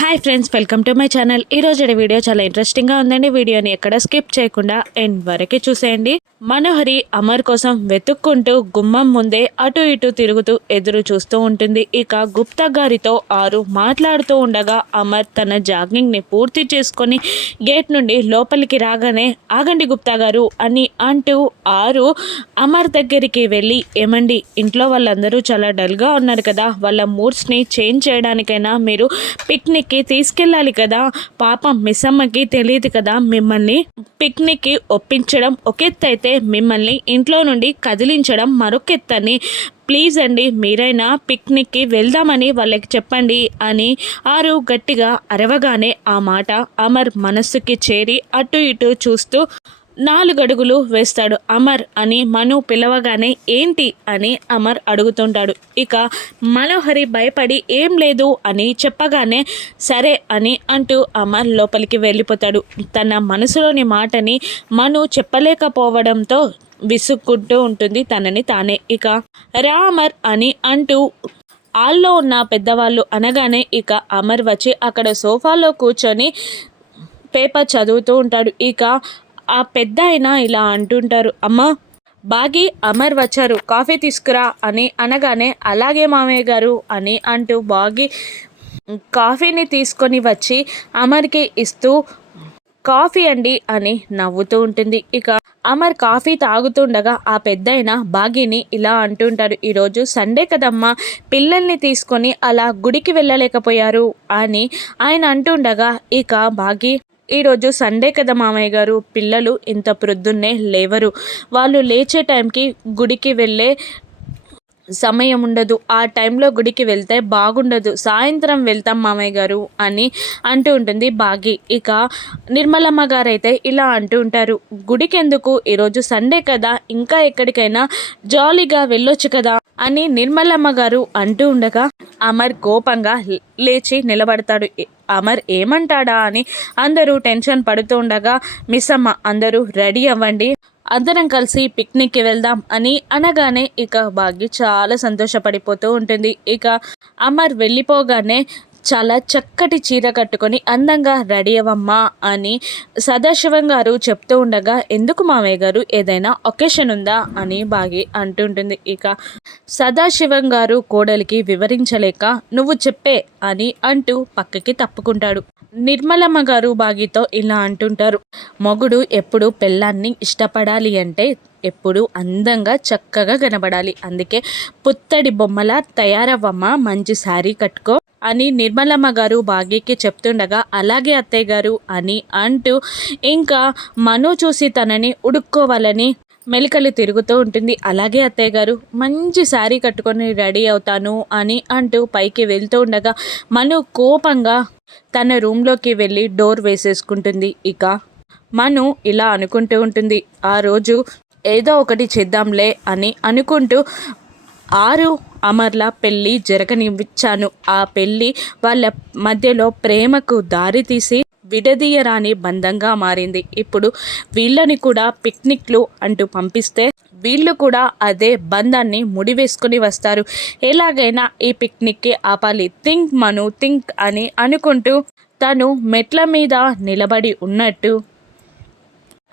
Hi friends, welcome to my channel. ఈరోజు video చాలా ఇంట్రెస్టింగ్గా ఉందండి. వీడియోని ఎక్కడ స్కిప్ చేయకుండా ఎండ్ వరకే చూసేయండి. మనోహరి అమర్ కోసం వెతుక్కుంటూ గుమ్మం ముందే అటు ఇటు తిరుగుతూ ఎదురు చూస్తూ ఉంటుంది. ఇక గుప్తా గారితో ఆరు మాట్లాడుతూ ఉండగా అమర్ తన జాగింగ్ని పూర్తి చేసుకొని గేట్ నుండి లోపలికి రాగానే ఆగండి గుప్తా గారు అని అంటూ ఆరు అమర్ దగ్గరికి వెళ్ళి, ఏమండి ఇంట్లో వాళ్ళందరూ చాలా డల్గా ఉన్నారు కదా, వాళ్ళ మూడ్స్ని చేంజ్ చేయడానికైనా మీరు పిక్నిక్కి తీసుకెళ్ళాలి కదా, పాపం మిస్ అమ్మకి తెలియదు కదా, మిమ్మల్ని పిక్నిక్కి ఒప్పించడం ఒక ఎత్తు అయితే మిమ్మల్ని ఇంట్లో నుండి కదిలించడం మరొక ఎత్తని, ప్లీజ్ అండి మీరైనా పిక్నిక్కి వెళ్దామని వాళ్ళకి చెప్పండి అని ఆరు గట్టిగా అరవగానే ఆ మాట అమర్ మనస్సుకి చేరి అటు ఇటు చూస్తూ 4 అడుగులు వేస్తాడు. అమర్ అని మను పిలవగానే ఏంటి అని అమర్ అడుగుతుంటాడు. ఇక మనోహరి భయపడి ఏం లేదు అని చెప్పగానే సరే అని అంటూ అమర్ లోపలికి వెళ్ళిపోతాడు. తన మనసులోని మాటని మను చెప్పలేకపోవడంతో విసుక్కుంటూ ఉంటుంది తనని తానే. ఇక రా అమర్ అని అంటూ ఆల్లో ఉన్న పెద్దవాళ్ళు అనగానే ఇక అమర్ వచ్చి అక్కడ సోఫాలో కూర్చొని పేపర్ చదువుతూ ఉంటాడు. ఇక ఆ పెద్ద అయినా ఇలా అంటుంటారు, అమ్మ బాగి అమర్ వచ్చారు, కాఫీ తీసుకురా అని అనగానే అలాగే మామయ్య గారు అని అంటూ బాగి కాఫీని తీసుకొని వచ్చి అమర్కి ఇస్తూ కాఫీ అండి అని నవ్వుతూ ఉంటుంది. ఇక అమర్ కాఫీ తాగుతుండగా ఆ పెద్దయిన బాగిని ఇలా అంటుంటారు, ఈరోజు సండే కదమ్మా, పిల్లల్ని తీసుకొని అలా గుడికి వెళ్ళలేకపోయారు అని ఆయన అంటుండగా ఇక బాగి ఈరోజు సండే కదా మామయ్య గారు, పిల్లలు ఇంత ప్రొద్దున్నే లేవరు, వాళ్ళు లేచే టైంకి గుడికి వెళ్ళే సమయం ఉండదు, ఆ టైంలో గుడికి వెళ్తే బాగుండదు, సాయంత్రం వెళ్తాం మామయ్య గారు అని అంటూ ఉంటుంది బాగి. ఇక నిర్మలమ్మ గారైతే ఇలా అంటూ ఉంటారు, గుడికి ఎందుకు, ఈరోజు సండే కదా, ఇంకా ఎక్కడికైనా జాలీగా వెళ్ళొచ్చు కదా అని నిర్మలమ్మ గారు అంటూ ఉండగా అమర్ కోపంగా లేచి నిలబడతాడు. అమర్ ఏమంటాడా అని అందరూ టెన్షన్ పడుతూ ఉండగా మిస్ అమ్మ అందరూ రెడీ అవ్వండి, అందరం కలిసి పిక్నిక్కి వెళ్దాం అని అనగానే ఇక భాగ్య చాలా సంతోషపడిపోతూ ఉంటుంది. ఇక అమర్ వెళ్ళిపోగానే చాలా చక్కటి చీర కట్టుకొని అందంగా రెడీ అవ్వమ్మా అని సదాశివం గారు చెప్తూ ఉండగా ఎందుకు మామయ్య గారు, ఏదైనా ఒకేషన్ ఉందా అని బాగి అంటుంటుంది. ఇక సదాశివం గారు కోడలికి వివరించలేక నువ్వు చెప్పే అని అంటూ పక్కకి తప్పుకుంటాడు. నిర్మలమ్మ గారు బాగితో ఇలా అంటుంటారు, మొగుడు ఎప్పుడు పెళ్ళాన్ని ఇష్టపడాలి అంటే ఎప్పుడు అందంగా చక్కగా కనబడాలి, అందుకే పుత్తడి బొమ్మలా తయారవ్వమ్మ, మంచి శారీ కట్టుకో అని నిర్మలమ్మ గారు భాగ్యకి చెప్తుండగా అలాగే అత్తయ్య గారు అని అంటూ ఇంకా మను చూసి తనని ఉడుక్కోవాలని మెలికలు తిరుగుతూ ఉంటుంది. అలాగే అత్తయ్య గారు, మంచి శారీ కట్టుకొని రెడీ అవుతాను అని అంటూ పైకి వెళ్తూ ఉండగా మను కోపంగా తన రూమ్లోకి వెళ్ళి డోర్ వేసేసుకుంటుంది. ఇక మను ఇలా అనుకుంటూ ఉంటుంది, ఆ రోజు ఏదో ఒకటి చేద్దాంలే అని అనుకుంటూ ఆరు అమర్ల పెళ్ళి జరగనిచ్చాను, ఆ పెళ్ళి వాళ్ళ మధ్యలో ప్రేమకు దారి తీసి విడదీయరాని బంధంగా మారింది, ఇప్పుడు వీళ్ళని కూడా పిక్నిక్లు అంటూ పంపిస్తే వీళ్ళు కూడా అదే బంధాన్ని ముడివేసుకొని వస్తారు, ఎలాగైనా ఈ పిక్నిక్కి ఆపాలి, థింక్ మను థింక్ అని అనుకుంటూ తను మెట్ల మీద నిలబడి ఉన్నట్టు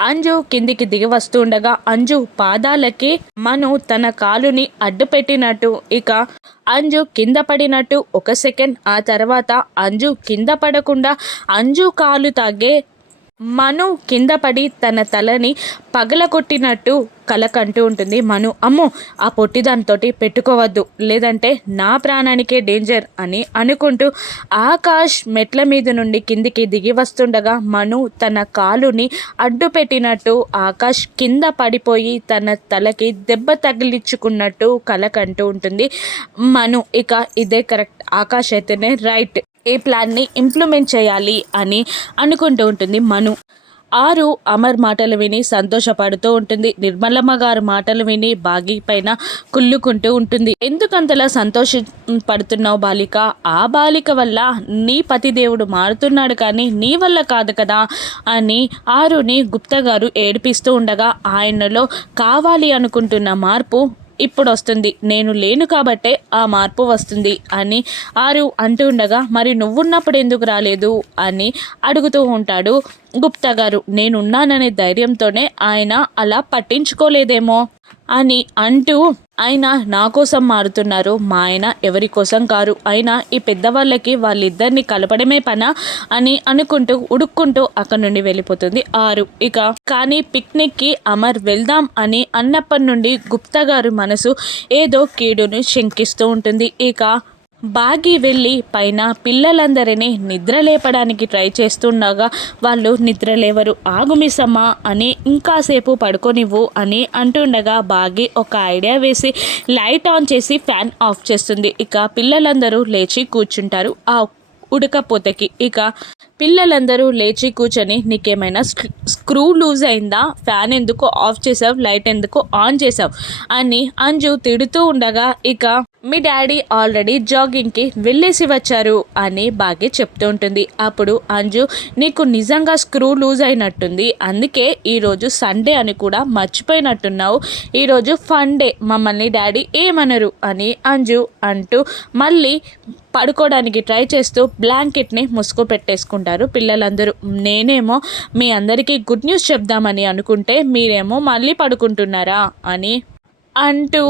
అంజు కిందికి దిగి వస్తుండగా అంజు పాదాలకి మను తన కాలుని అడ్డుపెట్టినట్టు ఇక అంజు కింద పడినట్టు ఒక సెకండ్, ఆ తర్వాత అంజు కింద పడకుండా అంజు కాలు తాగే మను కింద పడి తన తలని పగలగొట్టినట్టు కలకంటూ ఉంటుంది. మను అమ్మో ఆ పొట్టిదానితోటి పెట్టుకోవద్దు, లేదంటే నా ప్రాణానికే డేంజర్ అని అనుకుంటూ ఆకాష్ మెట్ల మీద నుండి కిందికి దిగి వస్తుండగా మను తన కాలుని అడ్డు పెట్టినట్టు ఆకాష్ కింద పడిపోయి తన తలకి దెబ్బ తగిలించుకున్నట్టు కలకంటూ ఉంటుంది మను. ఇక ఇదే కరెక్ట్, ఆకాష్ అయితేనే రైట్, ఈ ప్లాన్ని ఇంప్లిమెంట్ చేయాలి అని అనుకుంటూ ఉంటుంది మను. ఆరు అమర్ మాటలు విని సంతోషపడుతూ ఉంటుంది. నిర్మలమ్మ గారు మాటలు విని బాగి పైన కుళ్ళుకుంటూ ఉంటుంది. ఎందుకంతలా సంతోషపడుతున్నావు బాలిక, ఆ బాలిక వల్ల నీ పతిదేవుడు మారుతున్నాడు కానీ నీ వల్ల కాదు కదా అని ఆరుని గుప్తా గారు ఏడిపిస్తూ ఉండగా ఆయనలో కావాలి అనుకుంటున్న మార్పు ఇప్పుడు వస్తుంది, నేను లేను కాబట్టే ఆ మార్పు వస్తుంది అని ఆరు అంటూ ఉండగా, మరి నువ్వున్నప్పుడు ఎందుకు రాలేదు అని అడుగుతూ ఉంటాడు గుప్తా గారు. నేనున్నాననే ధైర్యంతోనే ఆయన అలా పట్టించుకోలేదేమో అని అంటూ, ఆయన నా కోసం మారుతున్నారు, మా ఆయన ఎవరి కోసం కారు, అయినా ఈ పెద్దవాళ్ళకి వాళ్ళిద్దరిని కలపడమే పనా అని అనుకుంటూ ఉడుక్కుంటూ అక్కడి నుండి వెళ్ళిపోతుంది ఆరు. ఇక కానీ పిక్నిక్కి అమర్ వెళ్దాం అని అన్నప్పటి నుండి గుప్తా గారి మనసు ఏదో కీడును శంకిస్తూ ఉంటుంది. ఇక బాగి వెళ్ళి పైన పిల్లలందరినీ నిద్రలేపడానికి ట్రై చేస్తుండగా వాళ్ళు నిద్రలేవరు. ఆగు మిస్సమ్మ అని ఇంకాసేపు పడుకోనివ్వు అని అంటుండగా బాగి ఒక ఐడియా వేసి లైట్ ఆన్ చేసి ఫ్యాన్ ఆఫ్ చేస్తుంది. ఇక పిల్లలందరూ లేచి కూర్చుంటారు ఆ ఉడకపోతకి. ఇక పిల్లలందరూ లేచి కూర్చొని, నీకేమైనా స్క్రూ లూజ్ అయిందా, ఫ్యాన్ ఎందుకు ఆఫ్ చేసావు, లైట్ ఎందుకు ఆన్ చేసావు అని అంజు తిడుతూ ఉండగా, ఇక మీ డాడీ ఆల్రెడీ జాగింగ్కి వెళ్ళేసి వచ్చారు అని బాగా చెప్తూ ఉంటుంది. అప్పుడు అంజు, నీకు నిజంగా స్క్రూ లూజ్ అయినట్టుంది, అందుకే ఈరోజు సండే అని కూడా మర్చిపోయినట్టున్నావు, ఈరోజు ఫన్ డే, మమ్మల్ని డాడీ ఏమనరు అని అంజు అంటూ మళ్ళీ పడుకోవడానికి ట్రై చేస్తూ బ్లాంకెట్ని ముసుగు పెట్టేసుకుంటారు పిల్లలందరూ. నేనేమో మీ అందరికీ గుడ్ న్యూస్ చెప్దామని అనుకుంటే మీరేమో మళ్ళీ పడుకుంటున్నారా అని అంటూ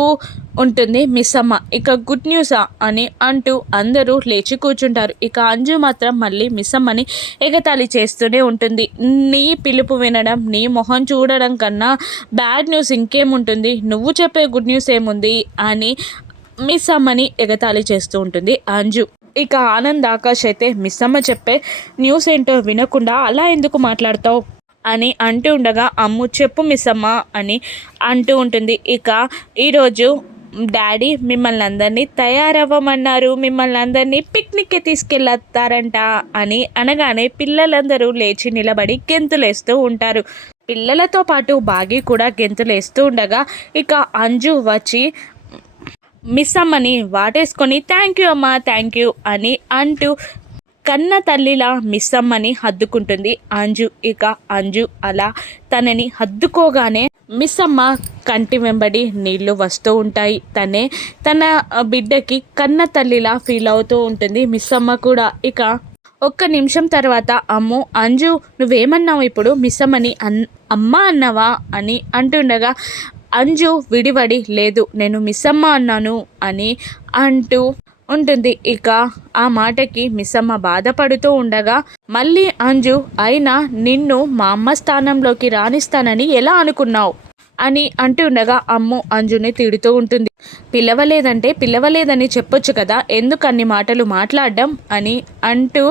ఉంటుంది మిస్సమ్మ. ఇక గుడ్ న్యూసా అని అంటూ అందరూ లేచి కూర్చుంటారు. ఇక అంజు మాత్రం మళ్ళీ మిస్సమ్మని ఎగతాళి చేస్తూనే ఉంటుంది. నీ పిలుపు వినడం, నీ మొహం చూడడం కన్నా బ్యాడ్ న్యూస్ ఇంకేముంటుంది, నువ్వు చెప్పే గుడ్ న్యూస్ ఏముంది అని మిస్సమ్మని ఎగతాళి చేస్తూ ఉంటుంది అంజు. ఇక ఆనంద్ ఆకాష్ అయితే మిస్సమ్మ చెప్పే న్యూస్ ఏంటో వినకుండా అలా ఎందుకు మాట్లాడతావు అని అంటూ ఉండగా, అమ్ము చెప్పు మిస్సమ్మ అని అంటూ ఉంటుంది. ఇక ఈరోజు డాడీ మిమ్మల్ని అందరినీ తయారవ్వమన్నారు, మిమ్మల్ని అందరినీ పిక్నిక్కి తీసుకెళ్ళతారంట అని అనగానే పిల్లలందరూ లేచి నిలబడి గెంతులేస్తూ ఉంటారు. పిల్లలతో పాటు బాగి కూడా గెంతులేస్తూ ఉండగా, ఇక అంజు వచ్చి మిస్సమ్మని వాటేసుకొని థ్యాంక్ యూ అమ్మా, థ్యాంక్ యూ అని అంటూ కన్న తల్లిలా మిస్సమ్మని హద్దుకుంటుంది అంజు. ఇక అంజు అలా తనని హద్దుకోగానే మిస్సమ్మ కంటి వెంబడి నీళ్లు వస్తూ ఉంటాయి. తన బిడ్డకి కన్న తల్లిలా ఫీల్ అవుతూ ఉంటుంది మిస్సమ్మ కూడా. ఇక ఒక్క నిమిషం తర్వాత, అమ్మో అంజు నువ్వేమన్నావు ఇప్పుడు, మిస్సమ్మని అమ్మ అన్నావా అని అంటుండగా అంజు విడివడి, లేదు నేను మిస్సమ్మ అన్నాను అని అంటూ ఉంటుంది. ఇక ఆ మాటకి మిస్సమ్మ బాధపడుతూ ఉండగా, మళ్ళీ అంజు, అయినా నిన్ను మా అమ్మ స్థానంలోకి రాణిస్తానని ఎలా అనుకున్నావు అని అంటుండగా అమ్ము అంజుని తిడుతూ ఉంటుంది. పిలవలేదని చెప్పొచ్చు కదా, ఎందుకు అన్ని మాటలు మాట్లాడడం అని అంటూ,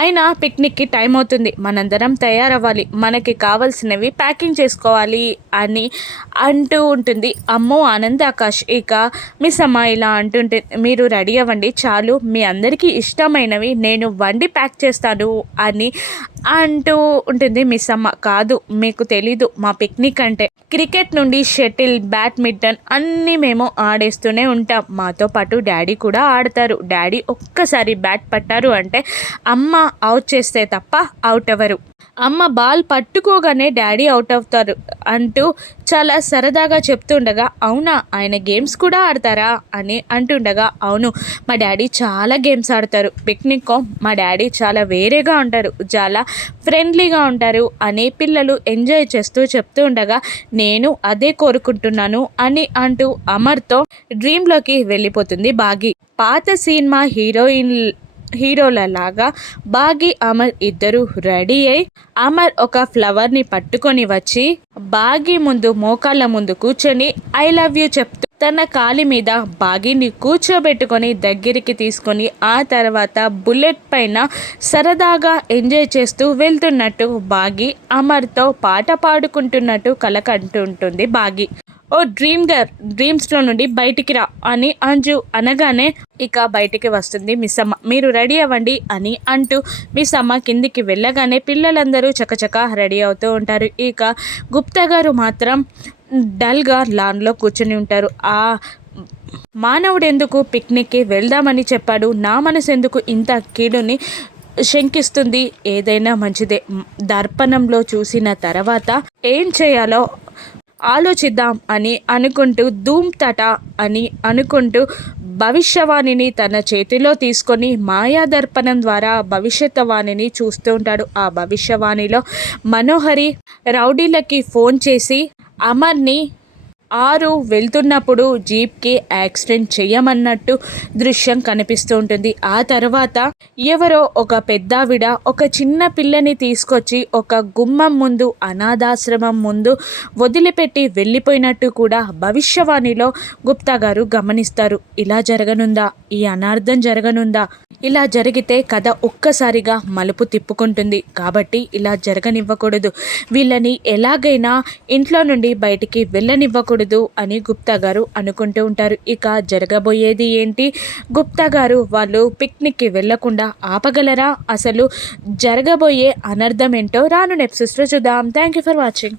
అయినా పిక్నిక్కి టైం అవుతుంది, మనందరం తయారవ్వాలి, మనకి కావాల్సినవి ప్యాకింగ్ చేసుకోవాలి అని అంటూ ఉంటుంది అమ్మో ఆనంద్ ఆకాష్. ఇక మిస్సమ్మ ఇలా అంటుంటే, మీరు రెడీ అవ్వండి చాలు, మీ అందరికీ ఇష్టమైనవి నేను వండి ప్యాక్ చేస్తాను అని అంటూ ఉంటుంది మిస్సమ్మ. కాదు, మీకు తెలీదు, మా పిక్నిక్ అంటే క్రికెట్ నుండి షటిల్, బ్యాడ్మింటన్ అన్నీ మేము ఆడేస్తూనే ఉంటాం, మాతో పాటు డాడీ కూడా ఆడతారు, డాడీ ఒక్కసారి బ్యాట్ పట్టారు అంటే అమ్మ అవుట్ చేస్తే తప్ప అవుట్ అవ్వరు, అమ్మ బాల్ పట్టుకోగానే డాడీ అవుట్ అవుతారు అంటూ చాలా సరదాగా చెప్తుండగా, అవునా ఆయన గేమ్స్ కూడా ఆడతారా అని అంటుండగా, అవును మా డాడీ చాలా గేమ్స్ ఆడతారు, పిక్నిక్ మా డాడీ చాలా వేరేగా ఉంటారు, చాలా ఫ్రెండ్లీగా ఉంటారు అని పిల్లలు ఎంజాయ్ చేస్తూ చెప్తూ ఉండగా, నేను అదే కోరుకుంటున్నాను అని అంటూ అమర్తో డ్రీమ్లోకి వెళ్ళిపోతుంది బాగి. పాత సినిమా హీరోలలాగా బాగి అమర్ ఇద్దరు రెడీ అయి, అమర్ ఒక ఫ్లవర్ని పట్టుకొని వచ్చి బాగి ముందు మోకాళ్ళ ముందు కూర్చొని ఐ లవ్ యూ చెప్తూ తన కాలి మీద బాగిని కూర్చోబెట్టుకొని దగ్గరికి తీసుకొని ఆ తర్వాత బుల్లెట్ పైన సరదాగా ఎంజాయ్ చేస్తూ వెళ్తున్నట్టు బాగి అమర్తో పాట పాడుకుంటున్నట్టు కలకంటుంటుంది బాగి. ఓ డ్రీమ్ గర్, డ్రీమ్స్లో నుండి బయటికి రా అని అంజు అనగానే ఇక బయటికి వస్తుంది మిస్సమ్మ. మీరు రెడీ అవ్వండి అని అంటూ మిస్సమ్మ కిందికి వెళ్ళగానే పిల్లలందరూ చకచక రెడీ అవుతూ ఉంటారు. ఇక గుప్తా గారు మాత్రం డల్గా లాన్లో కూర్చొని ఉంటారు. ఆ మానవుడు ఎందుకు పిక్నిక్కి వెళ్దామని చెప్పాడు, నా మనసు ఎందుకు ఇంత కీడుని శంకిస్తుంది, ఏదైనా మంచిదే, దర్పణంలో చూసిన తర్వాత ఏం చేయాలో ఆలోచిద్దాం అని అనుకుంటూ ధూమ్ తట అని అనుకుంటూ భవిష్యవాణిని తన చేతిలో తీసుకొని మాయాదర్పణం ద్వారా భవిష్యత్తువాణిని చూస్తూ ఉంటాడు. ఆ భవిష్యవాణిలో మనోహరి రౌడీలకి ఫోన్ చేసి అమర్ని వెళ్తున్నప్పుడు జీప్కి యాక్సిడెంట్ చేయమన్నట్టు దృశ్యం కనిపిస్తూ ఉంటుంది. ఆ తర్వాత ఎవరో ఒక పెద్దావిడ ఒక చిన్న పిల్లని తీసుకొచ్చి ఒక గుమ్మం ముందు అనాథాశ్రమం ముందు వదిలిపెట్టి వెళ్ళిపోయినట్టు కూడా భవిష్యవాణిలో గుప్తా గారు గమనిస్తారు. ఇలా జరగనుందా? ఈ అనార్థం జరగనుందా? ఇలా జరిగితే కథ ఒక్కసారిగా మలుపు తిప్పుకుంటుంది. కాబట్టి ఇలా జరగనివ్వకూడదు, వీళ్ళని ఎలాగైనా ఇంట్లో నుండి బయటికి వెళ్ళనివ్వకూడదు అని గుప్తా గారు అనుకుంటూ ఉంటారు. ఇక జరగబోయేది ఏంటి? గుప్తా గారు వాళ్ళు పిక్నిక్కి వెళ్లకుండా ఆపగలరా? అసలు జరగబోయే అనర్థం ఏంటో రాను ఎపిసోడ్స్లో చూద్దాం. Thank you for watching.